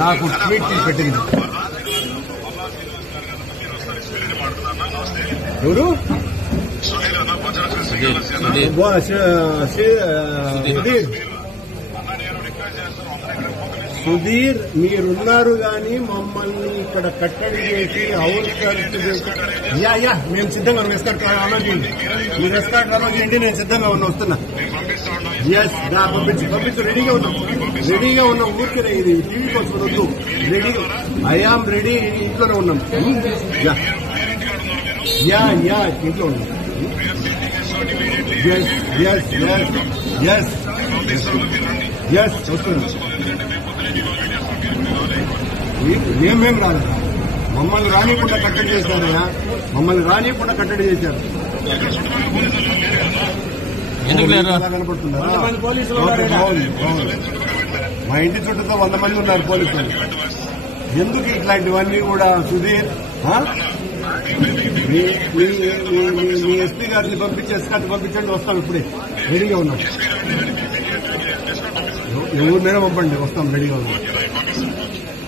నాకు ట్వీట్ పెట్టింది. ఎవరు? సుధీర్, మీరున్నారు కానీ మమ్మల్ని ఇక్కడ కట్టడి చేసి అవసరం చేసి మేము సిద్ధంగా ఉన్నాం. ఎస్కార్ట్ అనొద్దండి, మీరు ఎస్కార్ట్ అనొద్దండి, నేను సిద్ధంగా వస్తున్నా. ఎస్, పంపించు. రెడీగా ఉన్నాం. ఊరికే ఇది టీవీ కోసం వద్దు. Ready, I am ready. ఇంట్లోనే ఉన్నాం. ఇంట్లో ఉన్నాం. ఎస్ వస్తున్నాం. మేమేం రాదు. మమ్మల్ని రానియకుండా కట్టడి చేశారయ్యా. కనపడుతున్నారా? మా ఇంటి చుట్టూతో 100 మంది ఉన్నారు పోలీసులు. ఎందుకు ఇట్లాంటివన్నీ కూడా? సుధీర్, మీ ఎస్పీ గారిని పంపించండి. వస్తాం, ఇప్పుడే రెడీగా ఉన్నాం. ఎవరు మేడం పంపండి, వస్తాం, రెడీగా ఉన్నాం.